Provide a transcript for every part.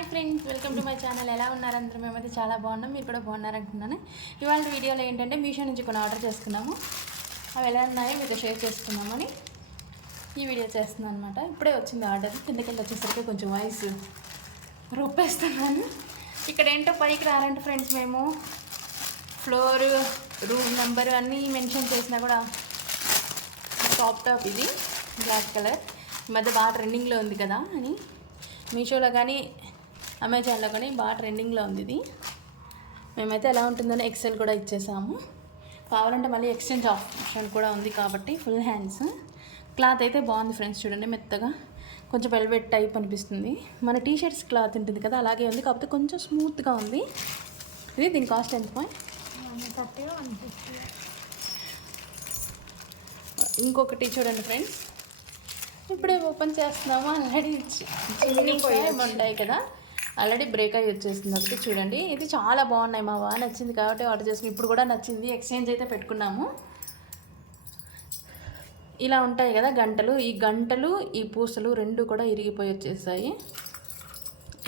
Hi friends, welcome to my channel. ఎలా ఉన్నారు అందరూ? మేమైతే చాలా బాగున్నాం, మీరు కూడా బాగున్నారనుకున్నాను. ఇవాళ వీడియోలో ఏంటంటే మీషో నుంచి కొన్ని ఆర్డర్ చేసుకున్నాము. అవి ఎలా ఉన్నాయో మీతో షేర్ చేసుకున్నామని ఈ వీడియో చేస్తున్నాను అనమాట. ఇప్పుడే వచ్చింది ఆర్డర్. కిందకి వచ్చేసరికి కొంచెం వాయిస్ రూపేస్తున్నాను. ఇక్కడ ఏంటో పైకి రారంటే ఫ్రెండ్స్, మేము ఫ్లోర్ రూమ్ నెంబర్ అన్నీ మెన్షన్ చేసినా కూడా టాప్ ఇది బ్లాక్ కలర్ ఈ మధ్య బాగా ట్రెండింగ్లో ఉంది కదా అని మీషోలో కానీ అమెజాన్లో కానీ బాగా ట్రెండింగ్లో ఉంది ఇది. మేమైతే ఎలా ఉంటుందని ఎక్సెల్ కూడా ఇచ్చేసాము. కావాలంటే మళ్ళీ ఎక్స్చేంజ్ ఆప్షన్ కూడా ఉంది కాబట్టి ఫుల్ హ్యాండ్స్. క్లాత్ అయితే బాగుంది ఫ్రెండ్స్, చూడండి మెత్తగా కొంచెం వెల్వెట్ టైప్ అనిపిస్తుంది. మన టీషర్ట్స్ క్లాత్ ఉంటుంది కదా అలాగే ఉంది, కాకపోతే కొంచెం స్మూత్గా ఉంది. ఇది దీని కాస్ట్ ఎంత? ఇంకొకటి చూడండి ఫ్రెండ్స్, ఇప్పుడే ఓపెన్ చేస్తున్నాము. ఆల్రెడీ ఉంటాయి కదా, ఆల్రెడీ బ్రేక్ అయ్యి వచ్చేస్తుంది ఒకటి. చూడండి ఇది చాలా బాగున్నాయి, మా బాగా నచ్చింది కాబట్టి ఆర్డర్ చేసుకుని. ఇప్పుడు కూడా నచ్చింది, ఎక్స్చేంజ్ అయితే పెట్టుకున్నాము. ఇలా ఉంటాయి కదా గంటలు, ఈ గంటలు ఈ పూసలు రెండు కూడా ఇరిగిపోయి వచ్చేసాయి.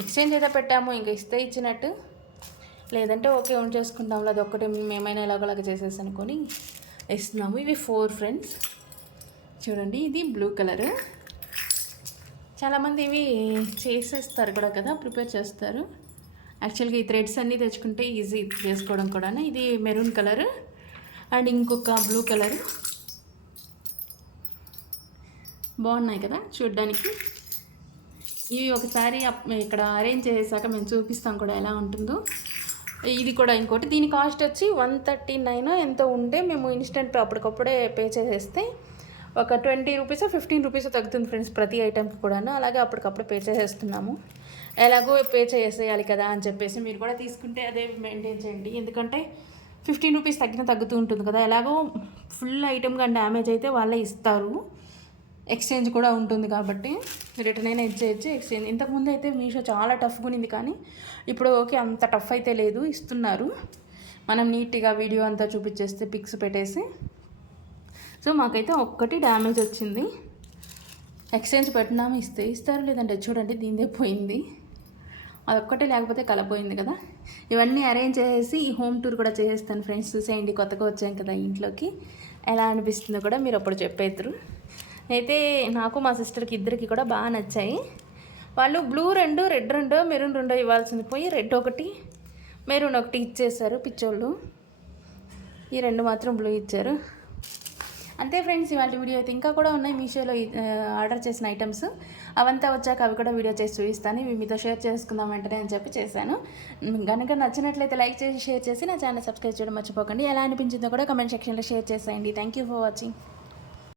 ఎక్స్చేంజ్ అయితే పెట్టాము, ఇంకా ఇస్తే ఇచ్చినట్టు, లేదంటే ఓకే ఉంచేసుకుంటాము. అది ఒక్కటి మేమైనా ఎలాగోలాగా చేసేసి అనుకొని ఇస్తున్నాము. ఇవి 4 ఫ్రెండ్స్. చూడండి ఇది బ్లూ కలర్. చాలామంది ఇవి చేసేస్తారు కూడా కదా, ప్రిపేర్ చేస్తారు. యాక్చువల్గా ఈ థ్రెడ్స్ అన్నీ తెచ్చుకుంటే ఈజీ చేసుకోవడం కూడా. ఇది మెరూన్ కలర్ అండ్ ఇంకొక బ్లూ కలర్. బాగున్నాయి కదా చూడ్డానికి. ఇవి ఒకసారి ఇక్కడ అరేంజ్ చేసాక మేము చూపిస్తాం కూడా ఎలా ఉంటుందో. ఇది కూడా ఇంకోటి, దీని కాస్ట్ వచ్చి 139 ఎంతో ఉంటే మేము ఇన్స్టెంట్ అప్పటికప్పుడే పే చేసేస్తే ఒక 20 రూపీస్ 15 రూపీస్ తగ్గుతుంది ఫ్రెండ్స్ ప్రతి ఐటెంకి కూడా. అలాగే అప్పటికప్పుడు పే చేసేస్తున్నాము. ఎలాగో పే చేసేయాలి కదా అని చెప్పేసి మీరు కూడా తీసుకుంటే అదే మెయింటైన్ చేయండి. ఎందుకంటే 15 రూపీస్ తగ్గుతూ ఉంటుంది కదా. ఎలాగో ఫుల్ ఐటెం కానీ డ్యామేజ్ అయితే వాళ్ళే ఇస్తారు, ఎక్స్చేంజ్ కూడా ఉంటుంది కాబట్టి రిటర్న్ అయినా ఇచ్చేయచ్చు. ఎక్స్చేంజ్ ఇంతకుముందు అయితే మీషో చాలా టఫ్గా ఉంది, కానీ ఇప్పుడు ఓకే అంత టఫ్ అయితే లేదు, ఇస్తున్నారు. మనం నీట్గా వీడియో అంతా చూపించేస్తే పిక్స్ పెట్టేసి. సో మాకైతే ఒక్కటి డ్యామేజ్ వచ్చింది, ఎక్స్చేంజ్ పెట్టినాము, ఇస్తారు. లేదంటే చూడండి దీనిదే పోయింది, అదొక్కటే, లేకపోతే కలపోయింది కదా. ఇవన్నీ అరేంజ్ చేసేసి ఈ హోమ్ టూర్ కూడా చేసేస్తాను ఫ్రెండ్స్. చూసేయండి, కొత్తగా వచ్చాం కదా ఇంట్లోకి, ఎలా అనిపిస్తుందో కూడా మీరు అప్పుడు చెప్పేద్దరు. అయితే నాకు మా సిస్టర్కి ఇద్దరికి కూడా బాగా నచ్చాయి. వాళ్ళు బ్లూ 2, రెడ్ 2, మెరూన్ 2 ఇవ్వాల్సింది పోయి రెడ్ 1 మెరూన్ 1 ఇచ్చేసారు పిచ్చోళ్ళు. ఈ 2 మాత్రం బ్లూ ఇచ్చారు. అంతే ఫ్రెండ్స్, ఇవాళ వీడియో అయితే ఇంకా కూడా ఉన్నాయి మీషోలో ఆర్డర్ చేసిన ఐటమ్స్. అవంతా వచ్చాక అవి కూడా వీడియో చేసి చూపిస్తాను. ఇవి మీతో షేర్ చేసుకుందాం వెంటనే అని చెప్పి చేశాను. కనుక నచ్చినట్లయితే లైక్ చేసి షేర్ చేసి నా ఛానల్ సబ్స్క్రైబ్ చేయడం మర్చిపోకండి. ఎలా అనిపించిందో కూడా కమెంట్ సెక్షన్లో షేర్ చేసేయండి. Thank you for watching.